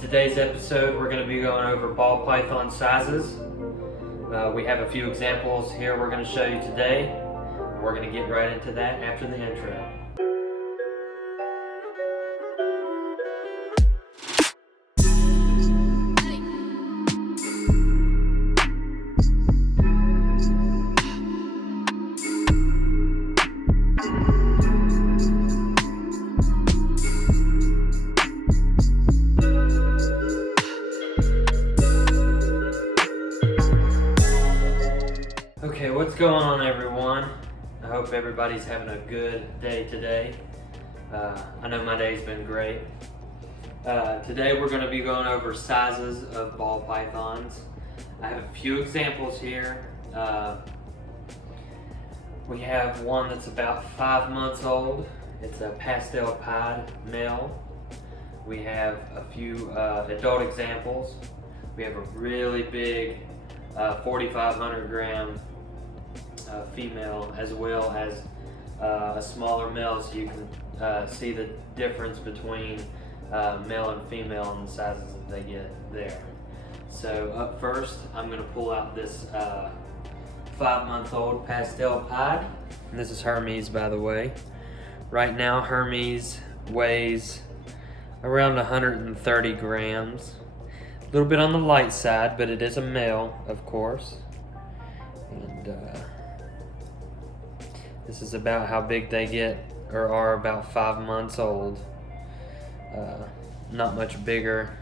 today's episode, we're going to be going over ball python sizes. We have a few examples here we're going to show you today. We're going to get right into that after the intro. Okay, what's going on, everyone? I hope everybody's having a good day today. I know my day's been great. Today we're going to be going over sizes of ball pythons. I have a few examples here. We have one that's about 5 months old. It's a pastel pied male. We have a few adult examples. We have a really big 4,500 gram female, as well as a smaller male, so you can see the difference between male and female and the sizes that they get there. So up first, I'm going to pull out this 5-month-old pastel pied. And this is Hermes, by the way. Right now, Hermes weighs around 130 grams. A little bit on the light side, but it is a male, of course. And this is about how big they get, or are about 5 months old. Not much bigger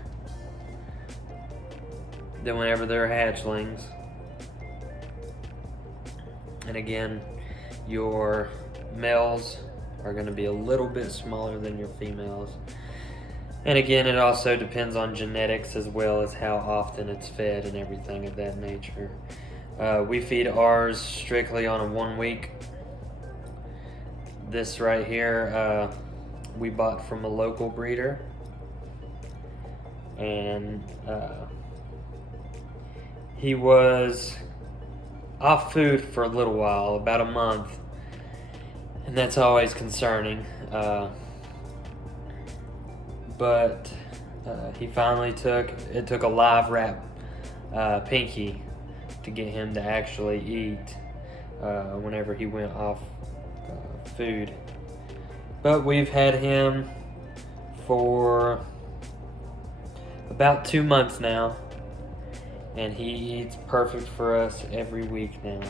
than whenever they're hatchlings. And again, your males are going to be a little bit smaller than your females. And again, it also depends on genetics as well as how often it's fed and everything of that nature. We feed ours strictly on a 1 week. This right here, we bought from a local breeder. And he was off food for a little while, about a month. And that's always concerning. But he finally took a live wrap pinky to get him to actually eat whenever he went off food. But we've had him for about 2 months now, and he eats perfect for us every week now.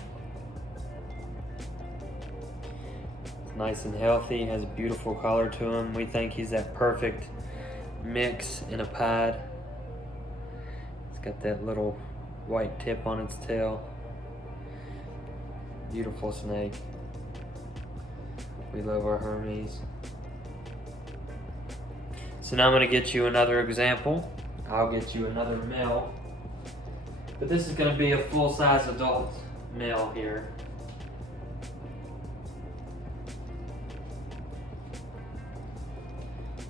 Nice and healthy, has a beautiful color to him. We think he's that perfect mix in a pied. It's got that little white tip on its tail. Beautiful snake. We love our Hermes. So now I'm going to get you another example. I'll get you another male. But this is going to be a full-size adult male here.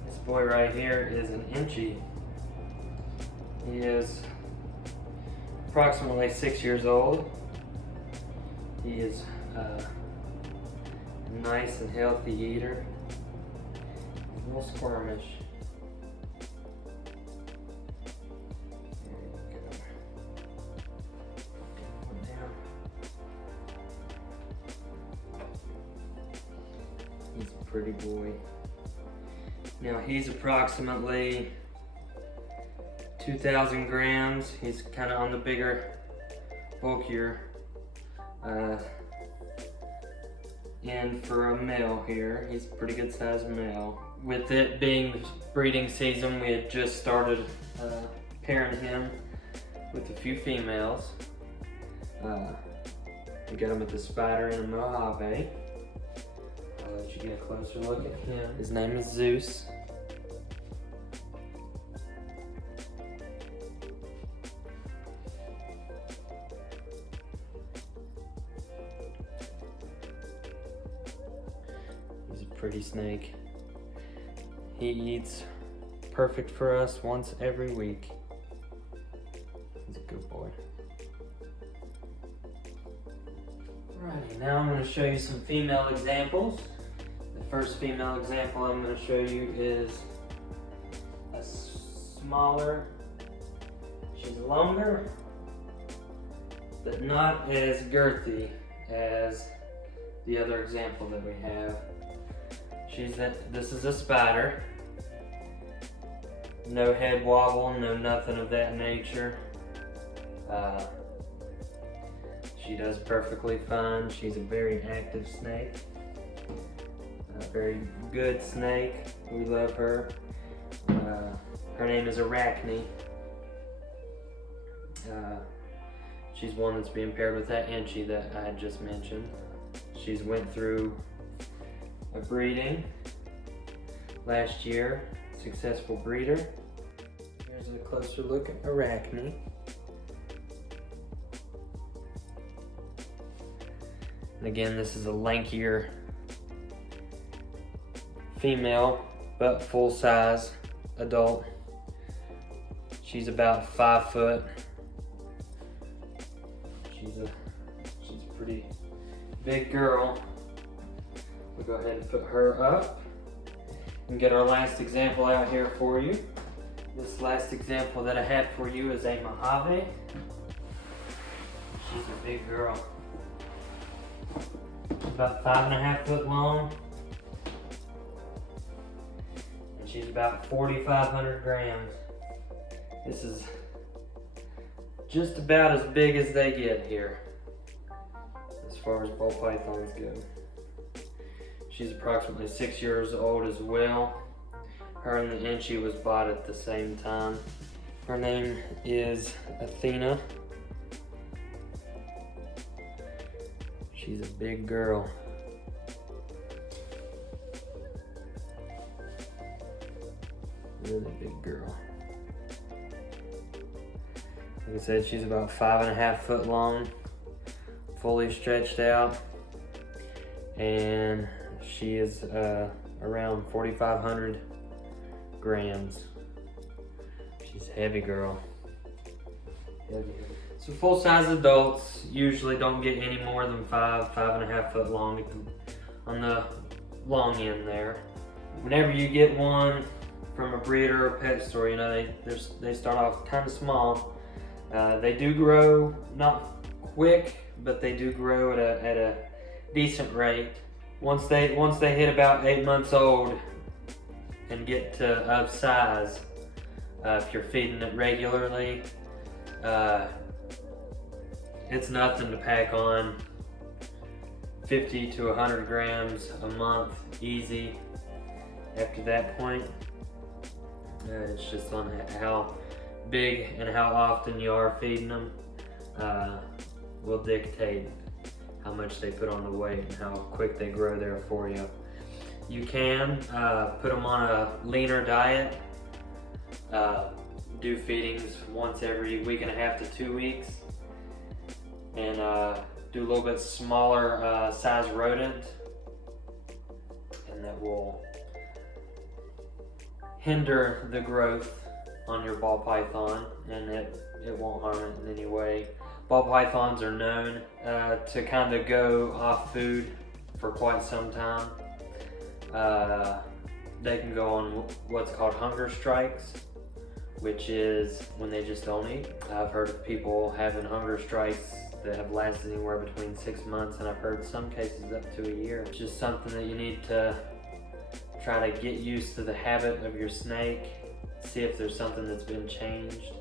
This boy right here is an Inchi. He is approximately 6 years old. He is a nice and healthy eater. He's a little squirmish. There you go. One down. He's a pretty boy. Now he's approximately 2,000 grams. He's kind of on the bigger, bulkier end for a male here. He's a pretty good sized male. With it being breeding season, we had just started pairing him with a few females. We got him with the spider and a Mojave. I'll let you get a closer look at him. His name is Zeus. He's a pretty snake. He eats perfect for us once every week. He's a good boy. Alrighty, now I'm going to show you some female examples. The first female example I'm going to show you is a smaller. She's longer, but not as girthy as the other example that we have. This is a spider. No head wobble, no nothing of that nature. She does perfectly fine. She's a very active snake. A very good snake. We love her. Her name is Arachne. She's one that's being paired with that Enchi that I had just mentioned. She's went through a breeding last year. Successful breeder. Here's a closer look at Arachne. And again, this is a lankier female, but full size adult. She's about 5 foot. She's a pretty big girl. We'll go ahead and put her up and get our last example out here for you. This last example that I have for you is a Mojave. She's a big girl. She's about 5.5 foot long. And she's about 4,500 grams. This is just about as big as they get here, as far as ball pythons go. She's approximately 6 years old as well. Her and the Enchi was bought at the same time. Her name is Athena. She's a big girl. Really big girl. Like I said, she's about 5.5 foot long, fully stretched out, and she is around 4,500 grams. She's a heavy girl. Heavy. So full-size adults usually don't get any more than 5.5 foot long on the long end there. Whenever you get one from a breeder or pet store, you know, they start off kind of small. They do grow, not quick, but they do grow at a decent rate. Once they hit about 8 months old and get to of size, if you're feeding it regularly, it's nothing to pack on. 50 to 100 grams a month, easy. After that point, it's just on how big and how often you are feeding them will dictate how much they put on the weight and how quick they grow there for you. You can put them on a leaner diet, do feedings once every 1.5 to 2 weeks, and do a little bit smaller size rodent, and that will hinder the growth on your ball python, and it won't harm it in any way. Ball pythons are known to kind of go off food for quite some time. They can go on what's called hunger strikes, which is when they just don't eat. I've heard of people having hunger strikes that have lasted anywhere between 6 months, and I've heard some cases up to a year. It's just something that you need to try to get used to the habit of your snake, see if there's something that's been changed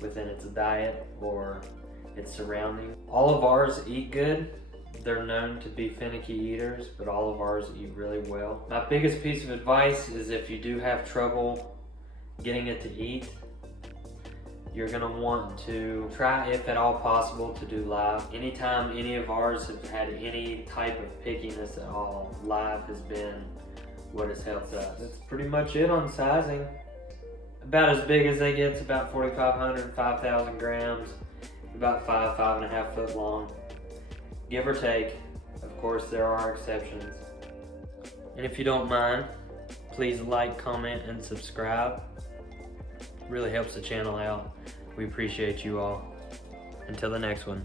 within its diet or its surroundings. All of ours eat good. They're known to be finicky eaters, but all of ours eat really well. My biggest piece of advice is if you do have trouble getting it to eat, you're gonna want to try, if at all possible, to do live. Anytime any of ours have had any type of pickiness at all, live has been what has helped us. That's pretty much it on sizing. About as big as they get, it's about 4,500, 5,000 grams, about 5.5 foot long, give or take. Of course, there are exceptions. And if you don't mind, please like, comment, and subscribe. Really helps the channel out. We appreciate you all. Until the next one.